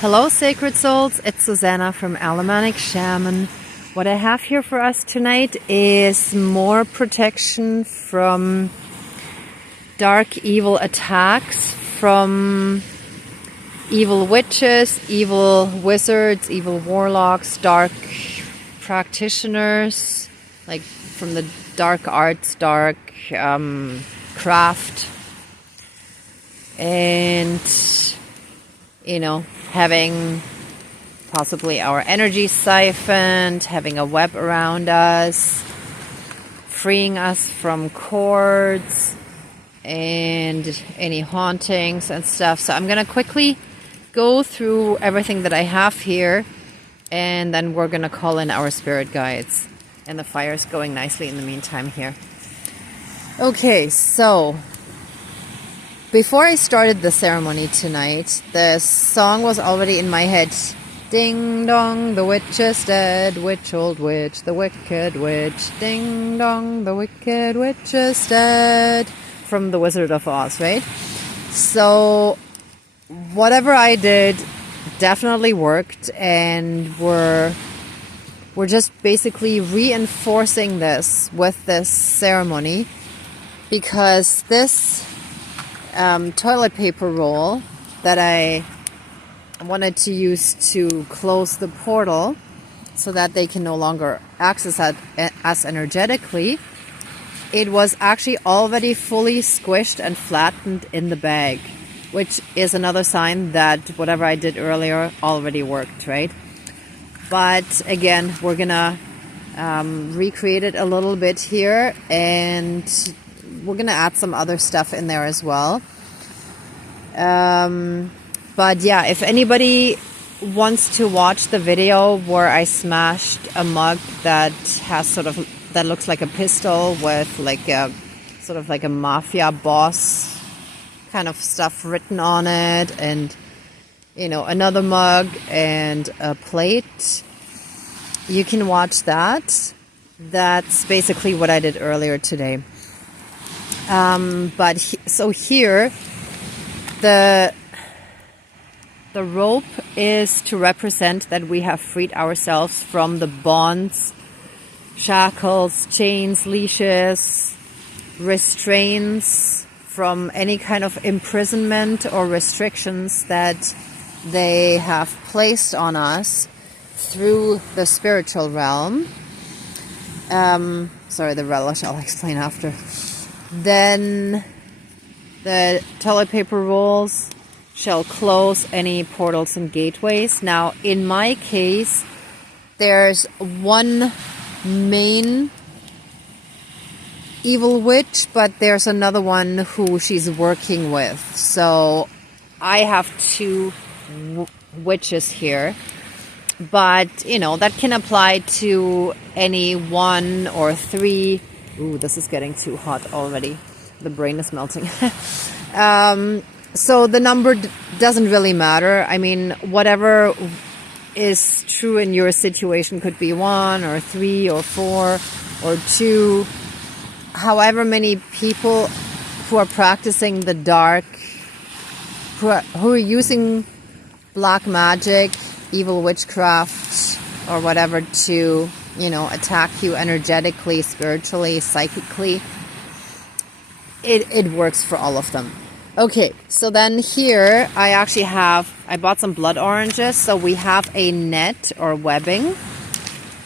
Hello, Sacred Souls. It's Susanna from Alamanic Shaman. What I have here for us tonight is more protection from dark evil attacks, from evil witches, evil wizards, evil warlocks, dark practitioners, like from the dark arts, dark craft, and having possibly our energy siphoned, having a web around us, freeing us from cords and any hauntings and stuff. So I'm going to quickly go through everything that I have here, and then we're going to call in our spirit guides. And the fire's going nicely in the meantime here. Okay, so before I started the ceremony tonight, the song was already in my head. Ding dong, the witch is dead, witch, old witch, the wicked witch. Ding dong, the wicked witch is dead. From The Wizard of Oz, right? So whatever I did definitely worked, and we're just basically reinforcing this with this ceremony, because this toilet paper roll that I wanted to use to close the portal so that they can no longer access us energetically, it was actually already fully squished and flattened in the bag, which is another sign that whatever I did earlier already worked, right? But again, we're gonna recreate it a little bit here, and we're gonna add some other stuff in there as well. But yeah, if anybody wants to watch the video where I smashed a mug that has that looks like a pistol with like a sort of like a mafia boss kind of stuff written on it, and another mug and a plate, you can watch that. That's basically what I did earlier today. So here the rope is to represent that we have freed ourselves from the bonds, shackles, chains, leashes, restraints, from any kind of imprisonment or restrictions that they have placed on us through the spiritual realm. The relish I'll explain after. Then the toilet paper rolls shall close any portals and gateways. Now, in my case, there's one main evil witch, but there's another one who she's working with. So I have two witches here. But, that can apply to any one or three. Ooh, this is getting too hot already. The brain is melting. So the number doesn't really matter. I mean, whatever is true in your situation could be 1 or 3 or 4 or 2. However many people who are practicing the dark, who are using black magic, evil witchcraft, or whatever to, attack you energetically, spiritually, psychically, it works for all of them. Okay, so then here I bought some blood oranges, so we have a net or webbing.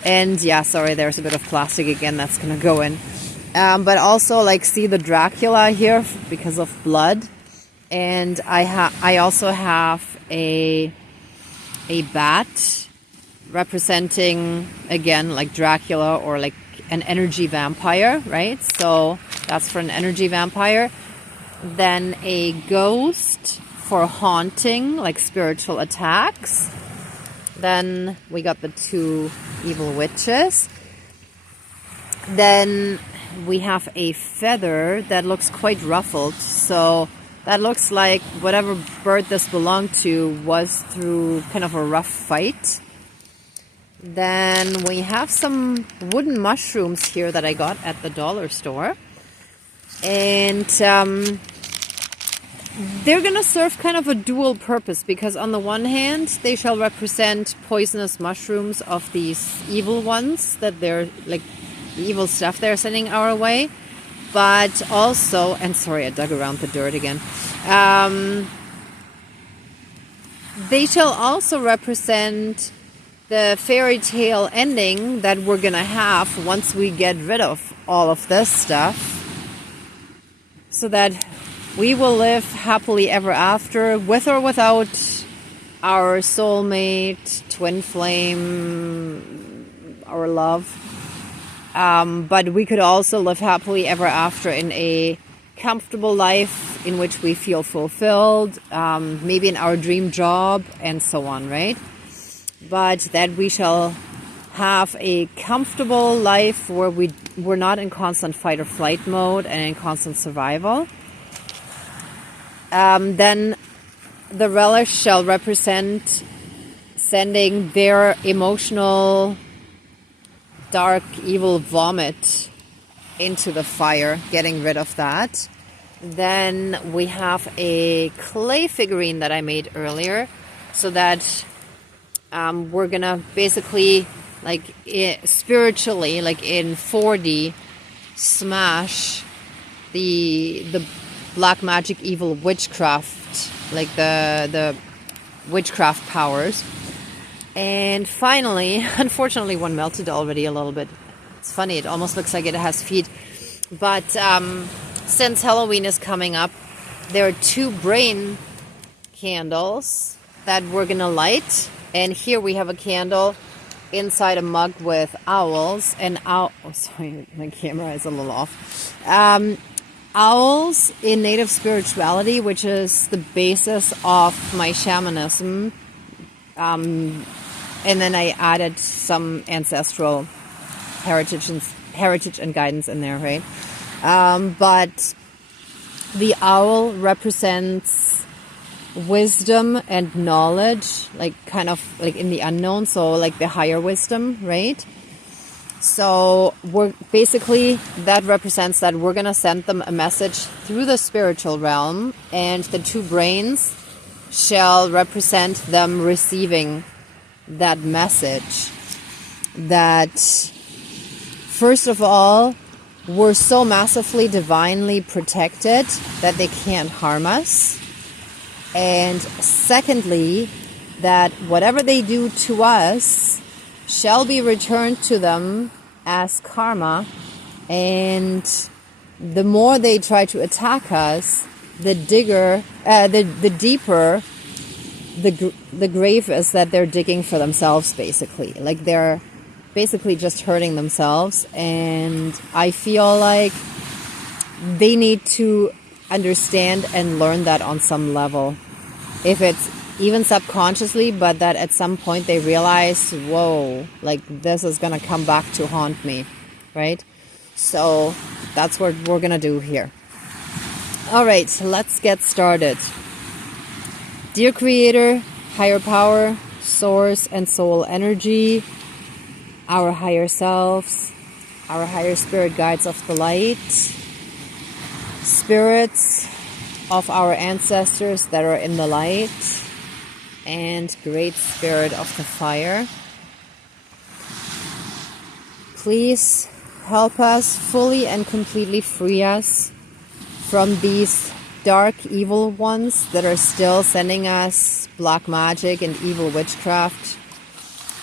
And yeah, sorry, there's a bit of plastic again that's gonna go in. But also, see the Dracula here because of blood. And I also have a bat representing, again, like Dracula or like an energy vampire, right? So that's for an energy vampire. Then a ghost for haunting, like spiritual attacks. Then we got the 2 evil witches. Then we have a feather that looks quite ruffled. So that looks like whatever bird this belonged to was through kind of a rough fight. Then we have some wooden mushrooms here that I got at the dollar store. And they're going to serve kind of a dual purpose, because on the one hand, they shall represent poisonous mushrooms of these evil ones, that they're like the evil stuff they're sending our way. But also, and sorry, I dug around the dirt again. They shall also represent the fairy tale ending that we're going to have once we get rid of all of this stuff, so that we will live happily ever after, with or without our soulmate, twin flame, our love. But we could also live happily ever after in a comfortable life in which we feel fulfilled, maybe in our dream job, and so on, right? But that we shall have a comfortable life where we're not in constant fight or flight mode and in constant survival. Then the relish shall represent sending their emotional, dark, evil vomit into the fire, getting rid of that. Then we have a clay figurine that I made earlier, so that we're gonna basically, like, spiritually, like in 4D, smash the black magic, evil witchcraft, like the witchcraft powers. And finally, unfortunately, one melted already a little bit. It's funny, it almost looks like it has feet. But since Halloween is coming up, there are 2 brain candles that we're gonna light. And here we have a candle inside a mug with owls. And sorry, my camera is a little off. Owls in native spirituality, which is the basis of my shamanism. And then I added some ancestral heritage and guidance in there, right? But the owl represents wisdom and knowledge, like kind of like in the unknown, so like the higher wisdom, right? So we're basically, that represents that we're going to send them a message through the spiritual realm, and the 2 brains shall represent them receiving that message. That, first of all, we're so massively divinely protected that they can't harm us. And secondly, that whatever they do to us shall be returned to them as karma, and the more they try to attack us, the deeper the grave is that they're digging for themselves, basically. Like, they're basically just hurting themselves, and I feel like they need to understand and learn that on some level, if it's even subconsciously, but that at some point they realize, whoa, like, this is gonna come back to haunt me, right? So that's what we're gonna do here. All right, let's get started. Dear Creator, higher power, source and soul energy, our higher selves, our higher spirit guides of the light, spirits of our ancestors that are in the light, and great spirit of the fire, please help us fully and completely free us from these dark evil ones that are still sending us black magic and evil witchcraft,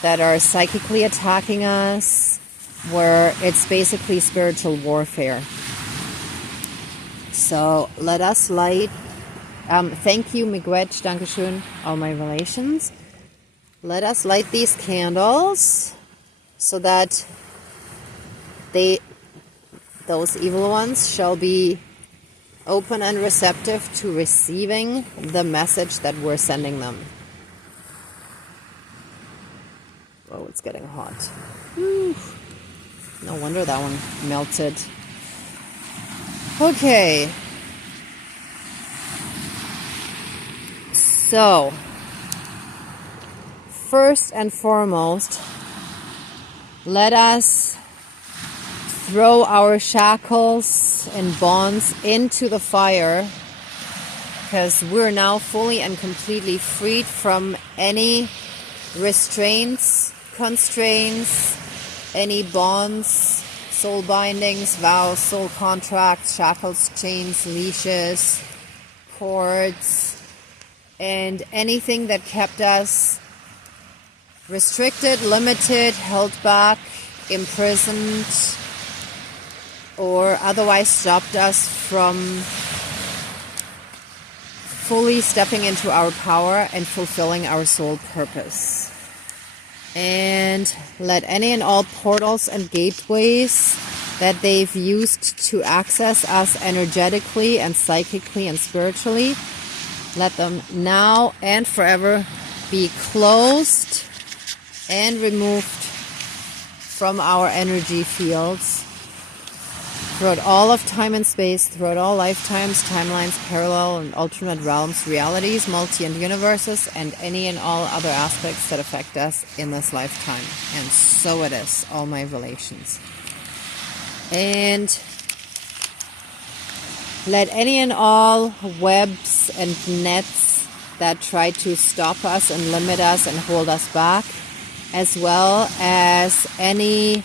that are psychically attacking us, where it's basically spiritual warfare. So let us light. Thank you, Miigwech, Dankeschön, all my relations. Let us light these candles so that those evil ones shall be open and receptive to receiving the message that we're sending them. Oh, it's getting hot. Whew. No wonder that one melted. Okay. So, first and foremost, let us throw our shackles and bonds into the fire because we're now fully and completely freed from any restraints, constraints, any bonds, soul bindings, vows, soul contracts, shackles, chains, leashes, cords, and anything that kept us restricted, limited, held back, imprisoned, or otherwise stopped us from fully stepping into our power and fulfilling our soul purpose. And let any and all portals and gateways that they've used to access us energetically and psychically and spiritually, let them now and forever be closed and removed from our energy fields throughout all of time and space, throughout all lifetimes, timelines, parallel and alternate realms, realities, multi and universes, and any and all other aspects that affect us in this lifetime. And so it is, all my relations. And let any and all webs and nets that try to stop us and limit us and hold us back, as well as any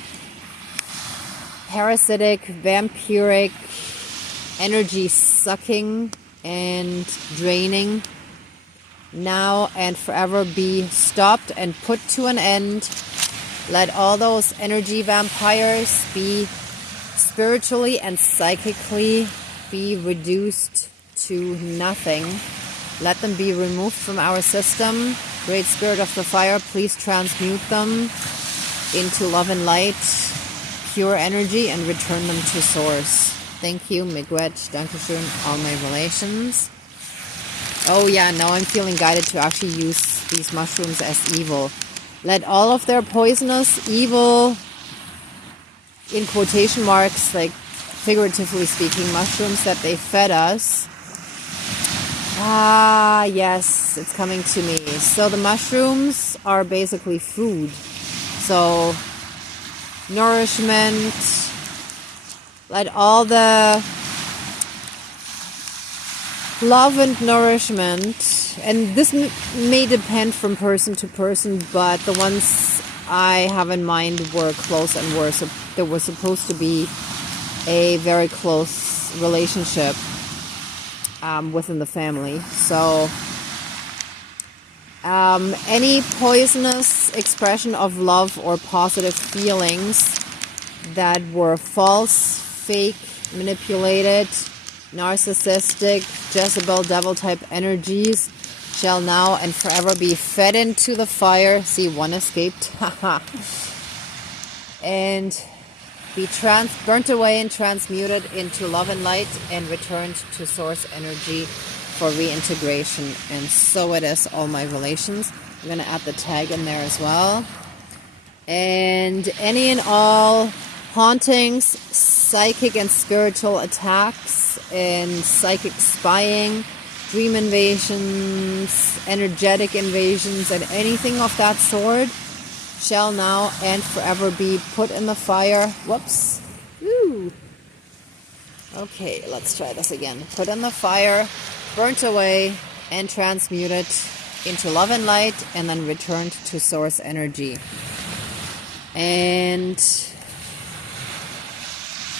parasitic, vampiric, energy sucking and draining, now and forever be stopped and put to an end. Let all those energy vampires be spiritually and psychically be reduced to nothing. Let them be removed from our system. Great Spirit of the Fire, please transmute them into love and light, pure energy, and return them to source. Thank you, Miigwech, Dankeschön, all my relations. Oh yeah, now I'm feeling guided to actually use these mushrooms as evil. Let all of their poisonous, evil, in quotation marks, like figuratively speaking, mushrooms that they fed us. Ah, yes, it's coming to me. So the mushrooms are basically food. So nourishment, let all the love and nourishment, and this may depend from person to person, but the ones I have in mind were close and there was supposed to be a very close relationship within the family. So any poisonous expression of love or positive feelings that were false, fake, manipulated, narcissistic, Jezebel, devil type energies shall now and forever be fed into the fire. See, one escaped. And be burnt away and transmuted into love and light and returned to source energy for reintegration. And so it is, all my relations. I'm going to add the tag in there as well. And any and all hauntings, psychic and spiritual attacks, and psychic spying, dream invasions, energetic invasions, and anything of that sort shall now and forever be put in the fire. Whoops. Ooh. Okay, let's try this again. Put in the fire, burnt away, and transmuted into love and light, and then returned to source energy. And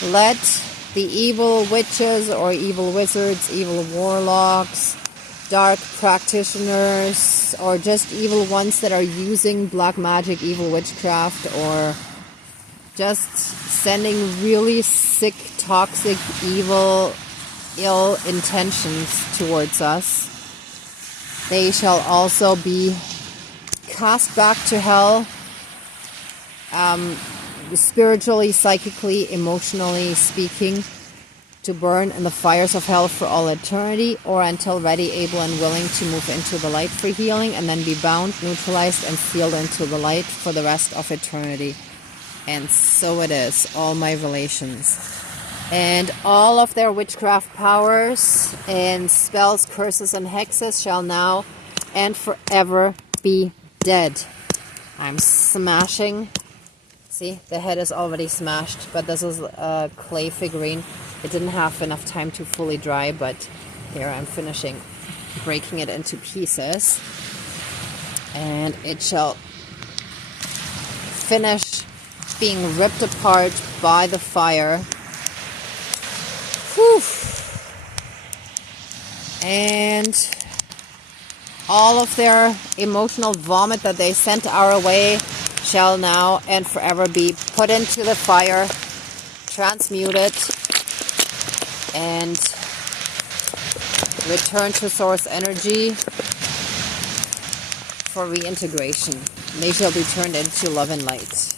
let the evil witches or evil wizards, evil warlocks, dark practitioners, or just evil ones that are using black magic, evil witchcraft, or just sending really sick, toxic, evil, ill intentions towards us, they shall also be cast back to hell, spiritually, psychically, emotionally speaking, to burn in the fires of hell for all eternity, or until ready, able, and willing to move into the light for healing, and then be bound, neutralized, and sealed into the light for the rest of eternity. And so it is, all my relations. And all of their witchcraft powers and spells, curses, and hexes shall now and forever be dead. I'm smashing. See, the head is already smashed, but this is a clay figurine. It didn't have enough time to fully dry, but here I'm finishing breaking it into pieces. And it shall finish being ripped apart by the fire. Whew. And all of their emotional vomit that they sent our way shall now and forever be put into the fire, transmuted, and return to source energy for reintegration. They shall be turned into love and light.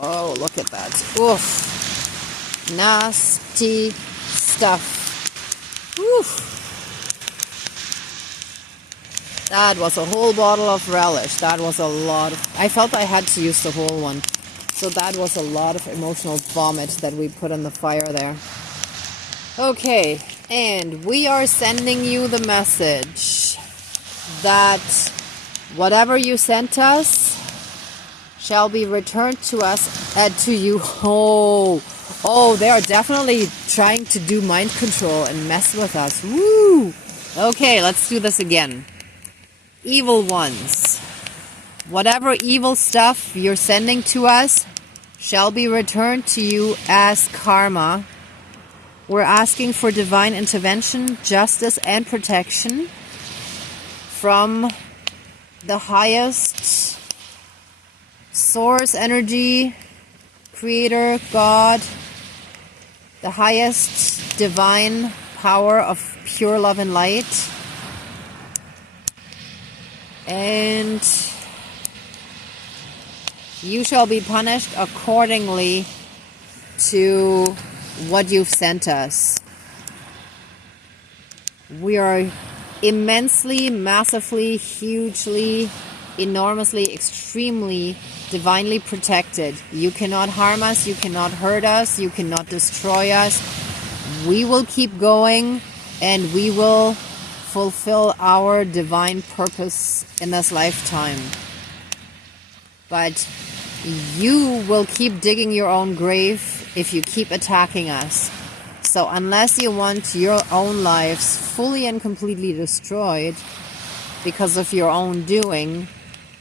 Oh, look at that. Oof. Nasty stuff. Oof. That was a whole bottle of relish. That was a lot of... I felt I had to use the whole one. So that was a lot of emotional vomit that we put in the fire there. Okay, and we are sending you the message that whatever you sent us shall be returned to us, to you. Oh, they are definitely trying to do mind control and mess with us. Woo! Okay, let's do this again. Evil ones, whatever evil stuff you're sending to us shall be returned to you as karma. We're asking for divine intervention, justice, and protection from the highest source energy, creator, God, the highest divine power of pure love and light. And you shall be punished accordingly to what you've sent us. We are immensely, massively, hugely, enormously, extremely, divinely protected. You cannot harm us, you cannot hurt us, you cannot destroy us. We will keep going, and we will fulfill our divine purpose in this lifetime. But you will keep digging your own grave if you keep attacking us. So unless you want your own lives fully and completely destroyed because of your own doing,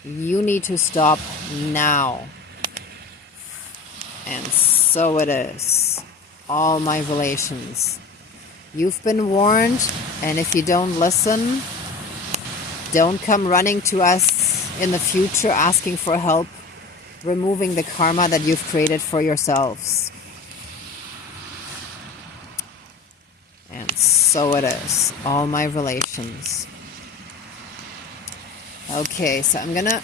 you need to stop now. And so it is. All my relations. You've been warned, and if you don't listen, don't come running to us in the future asking for help, removing the karma that you've created for yourselves. And so it is. All my relations. Okay, so I'm gonna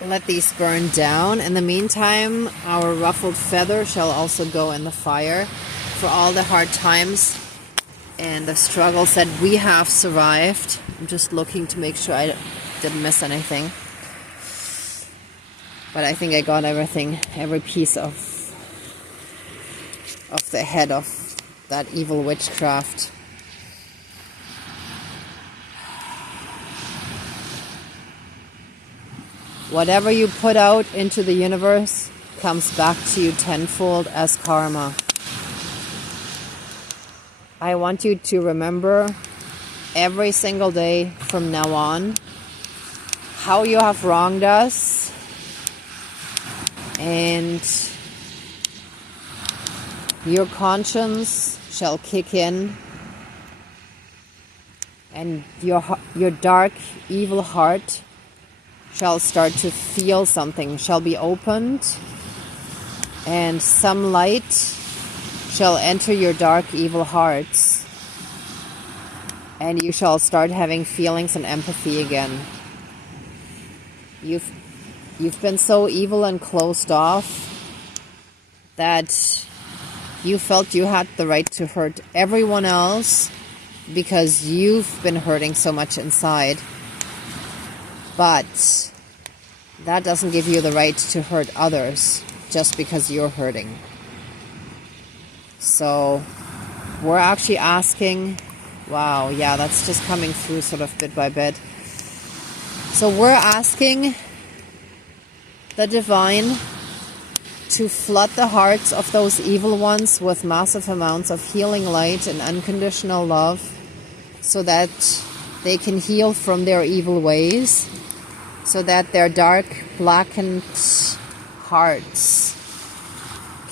let these burn down. In the meantime, our ruffled feather shall also go in the fire for all the hard times and the struggles that we have survived. I'm just looking to make sure I didn't miss anything. But I think I got everything, every piece of the head of that evil witchcraft. Whatever you put out into the universe comes back to you tenfold as karma. I want you to remember every single day from now on how you have wronged us, and your conscience shall kick in, and your dark, evil heart shall start to feel something, shall be opened, and some light shall enter your dark, evil hearts, and you shall start having feelings and empathy again. You've been so evil and closed off that you felt you had the right to hurt everyone else because you've been hurting so much inside. But that doesn't give you the right to hurt others just because you're hurting. So we're actually asking, wow, yeah, that's just coming through sort of bit by bit. So we're asking the divine to flood the hearts of those evil ones with massive amounts of healing light and unconditional love so that they can heal from their evil ways, so that their dark, blackened hearts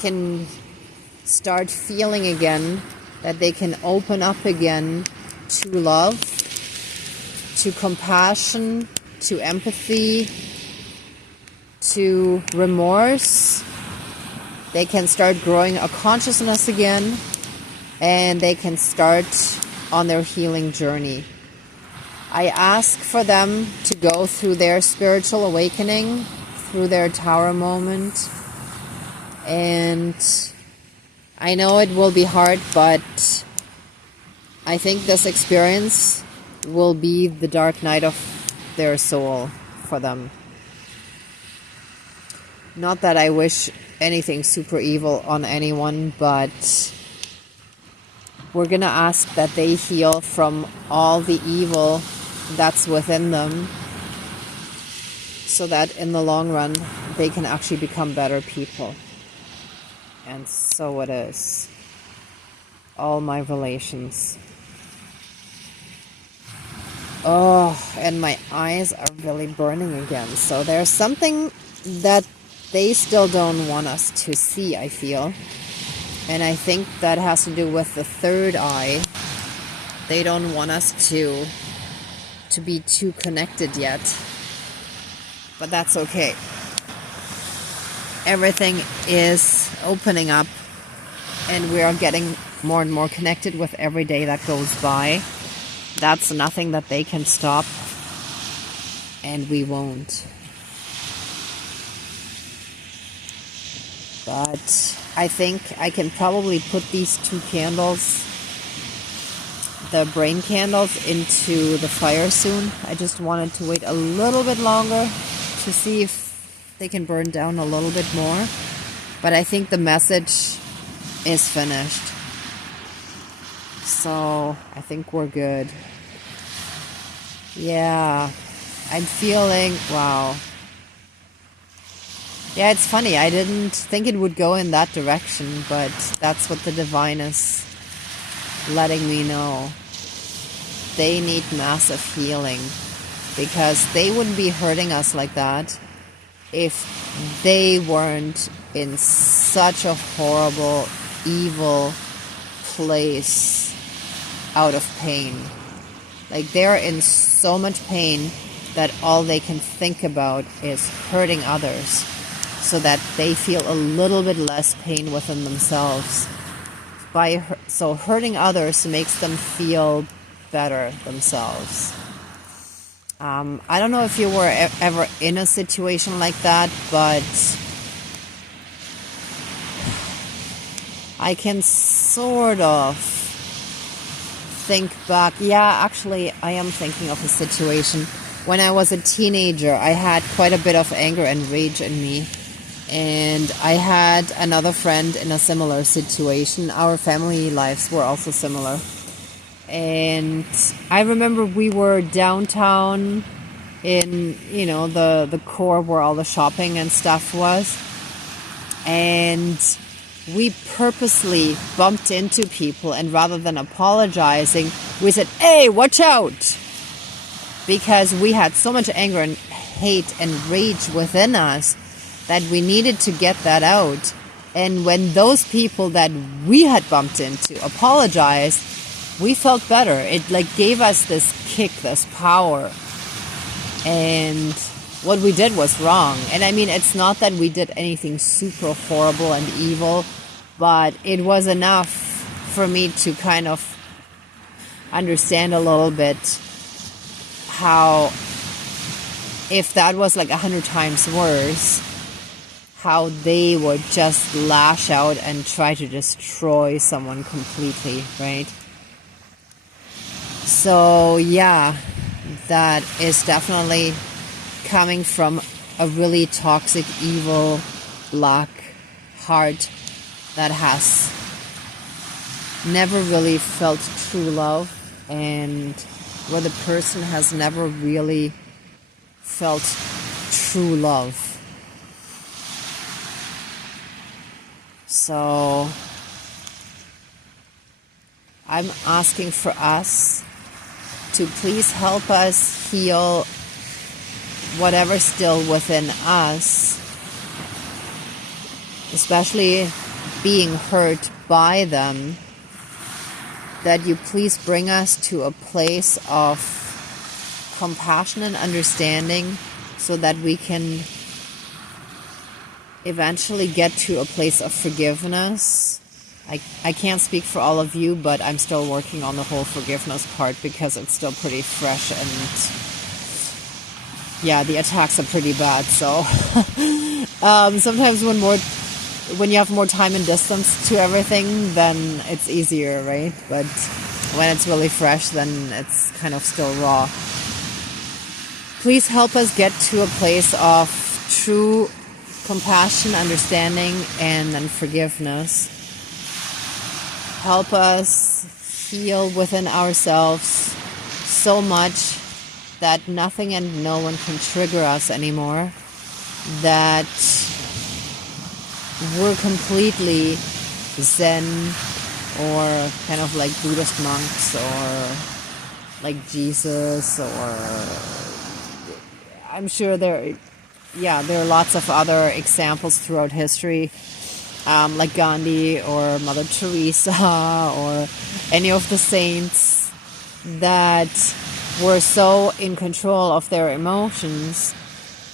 can start feeling again, that they can open up again to love, to compassion, to empathy, to remorse. They can start growing a consciousness again, and they can start on their healing journey. I ask for them to go through their spiritual awakening, through their tower moment. And I know it will be hard, but I think this experience will be the dark night of their soul for them. Not that I wish anything super evil on anyone, but we're going to ask that they heal from all the evil that's within them, so that in the long run they can actually become better people. And so it is. All my relations. Oh, and my eyes are really burning again. So there's something that they still don't want us to see, I feel. And I think that has to do with the third eye. They don't want us to be too connected yet. But that's okay. Everything is opening up, and we are getting more and more connected with every day that goes by. That's nothing that they can stop, and we won't. But I think I can probably put these two candles, the brain candles, into the fire soon. I just wanted to wait a little bit longer to see if they can burn down a little bit more. But I think the message is finished. So I think we're good. Yeah, I'm feeling, wow. Yeah, it's funny. I didn't think it would go in that direction, but that's what the divine is letting me know. They need massive healing, because they wouldn't be hurting us like that if they weren't in such a horrible, evil place out of pain. Like, they're in so much pain that all they can think about is hurting others, so that they feel a little bit less pain within themselves. So hurting others makes them feel better themselves. I don't know if you were ever in a situation like that, but I can sort of think back. Yeah, actually, I am thinking of a situation. When I was a teenager, I had quite a bit of anger and rage in me. And I had another friend in a similar situation. Our family lives were also similar. And I remember we were downtown in, the core where all the shopping and stuff was. And we purposely bumped into people, and rather than apologizing, we said, "Hey, watch out!" Because we had so much anger and hate and rage within us that we needed to get that out. And when those people that we had bumped into apologized, we felt better. It gave us this kick, this power. And what we did was wrong. And I mean, it's not that we did anything super horrible and evil, but it was enough for me to kind of understand a little bit how, if that was 100 times worse, how they would just lash out and try to destroy someone completely, right? So yeah, that is definitely coming from a really toxic, evil, black heart that has never really felt true love, and where the person has never really felt true love. So I'm asking for us to please help us heal whatever's still within us, especially being hurt by them, that you please bring us to a place of compassion and understanding so that we can eventually get to a place of forgiveness. I can't speak for all of you, but I'm still working on the whole forgiveness part because it's still pretty fresh, and yeah, the attacks are pretty bad. So sometimes when you have more time and distance to everything, then it's easier, right? But when it's really fresh, then it's kind of still raw. Please help us get to a place of true compassion, understanding, and then forgiveness. Help us heal within ourselves so much that nothing and no one can trigger us anymore. That we're completely Zen, or kind of like Buddhist monks, or like Jesus, or I'm sure there are lots of other examples throughout history, like Gandhi or Mother Teresa or any of the saints that were so in control of their emotions,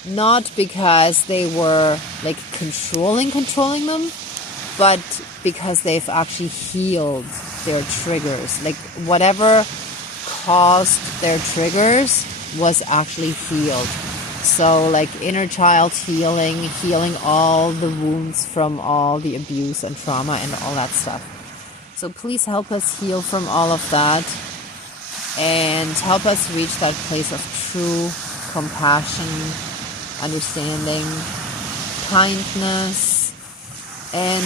not because they were like controlling them, but because they've actually healed their triggers. Like whatever caused their triggers was actually healed. So like inner child healing all the wounds from all the abuse and trauma and all that stuff. So please help us heal from all of that and help us reach that place of true compassion, understanding, kindness, and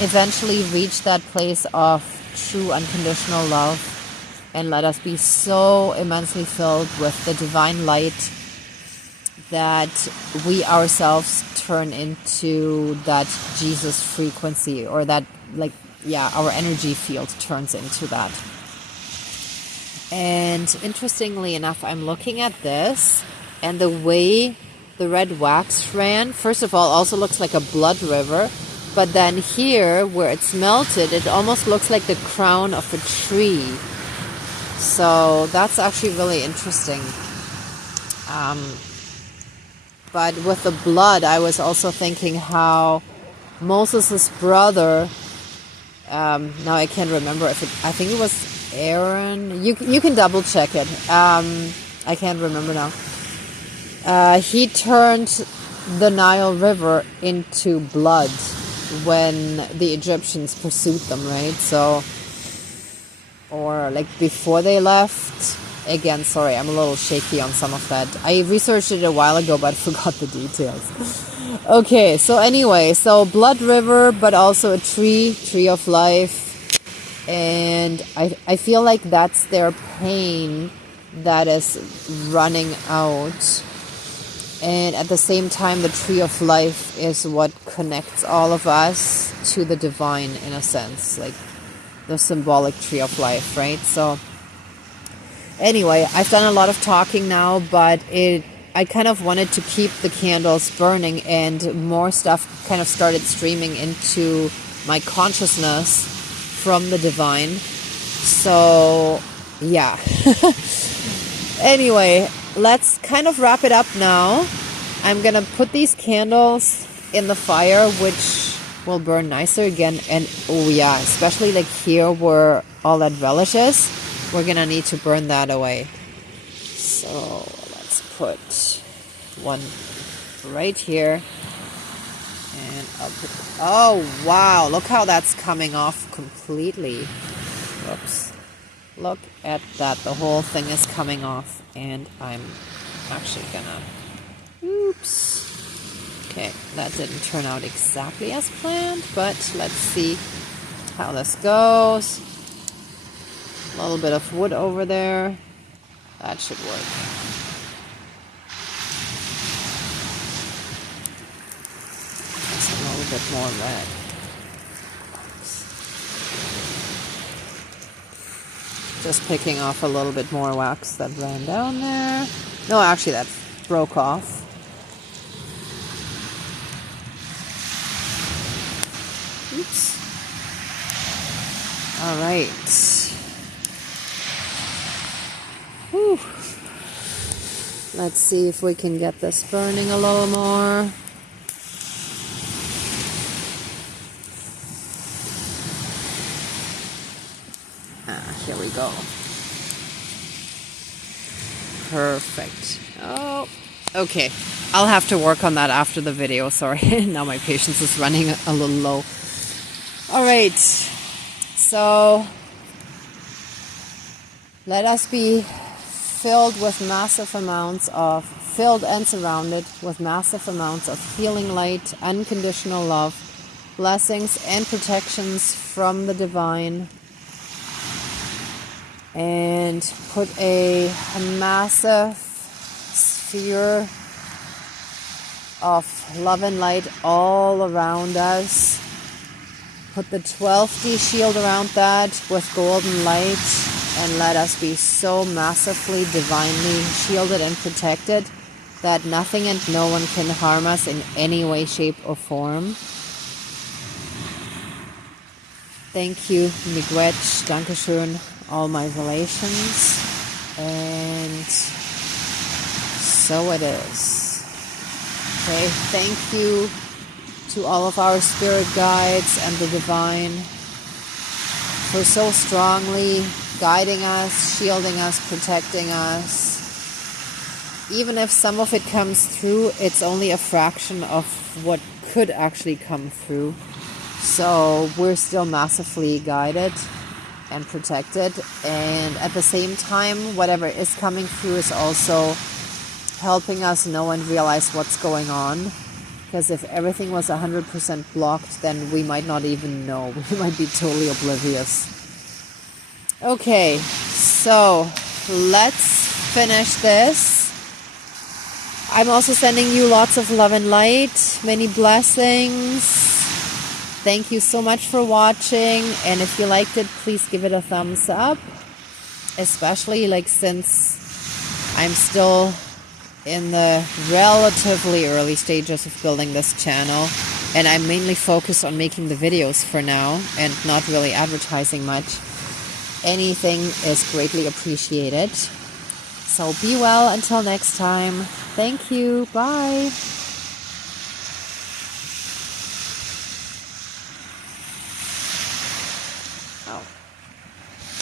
eventually reach that place of true unconditional love, and let us be so immensely filled with the divine light that we ourselves turn into that Jesus frequency, or that our energy field turns into that. And interestingly enough, I'm looking at this, and the way the red wax ran, first of all, also looks like a blood river, but then here, where it's melted, it almost looks like the crown of a tree. So that's actually really interesting. But with the blood, I was also thinking how Moses' brother, now I can't remember I think it was Aaron. You can double check it. I can't remember now. He turned the Nile River into blood when the Egyptians pursued them, right? So, or like before they left. Again, sorry, I'm a little shaky on some of that. I researched it a while ago, but I forgot the details. Okay, so anyway, so blood river, but also a tree of life. And I feel like that's their pain that is running out. And at the same time, the tree of life is what connects all of us to the divine, in a sense, like the symbolic tree of life, right? So anyway, I've done a lot of talking now, but I kind of wanted to keep the candles burning, and more stuff kind of started streaming into my consciousness from the divine. So, yeah. Anyway, let's kind of wrap it up now. I'm going to put these candles in the fire, which will burn nicer again. And, oh yeah, especially like here where all that relish is, we're going to need to burn that away. So let's put one right here. And I'll put, oh wow, look how that's coming off completely. Whoops. Look at that. The whole thing is coming off. And I'm actually gonna, oops. Okay, that didn't turn out exactly as planned, but let's see how this goes. A little bit of wood over there. That should work. Just a little bit more red. Just picking off a little bit more wax that ran down there. No, actually that broke off. Oops. All right. Whew. Let's see if we can get this burning a little more. Here we go. Perfect. Oh, okay. I'll have to work on that after the video. Sorry. Now my patience is running a little low. All right. So let us be filled and surrounded with massive amounts of healing light, unconditional love, blessings and protections from the divine. And put a massive sphere of love and light all around us. Put the 12D shield around that with golden light, and let us be so massively, divinely shielded and protected that nothing and no one can harm us in any way, shape, or form. Thank you, Miigwech, Dankeschön, all my relations, and so it is. Okay, thank you to all of our spirit guides and the divine for so strongly guiding us, shielding us, protecting us. Even if some of it comes through, it's only a fraction of what could actually come through. So we're still massively guided and protected, and at the same time, whatever is coming through is also helping us know and realize what's going on. Because if everything was 100% blocked, then we might not even know. We might be totally oblivious. Okay, so let's finish this. I'm also sending you lots of love and light, many blessings. Thank you so much for watching, and if you liked it, please give it a thumbs up. Especially since I'm still in the relatively early stages of building this channel, and I'm mainly focused on making the videos for now and not really advertising much. Anything is greatly appreciated. So be well until next time. Thank you. Bye.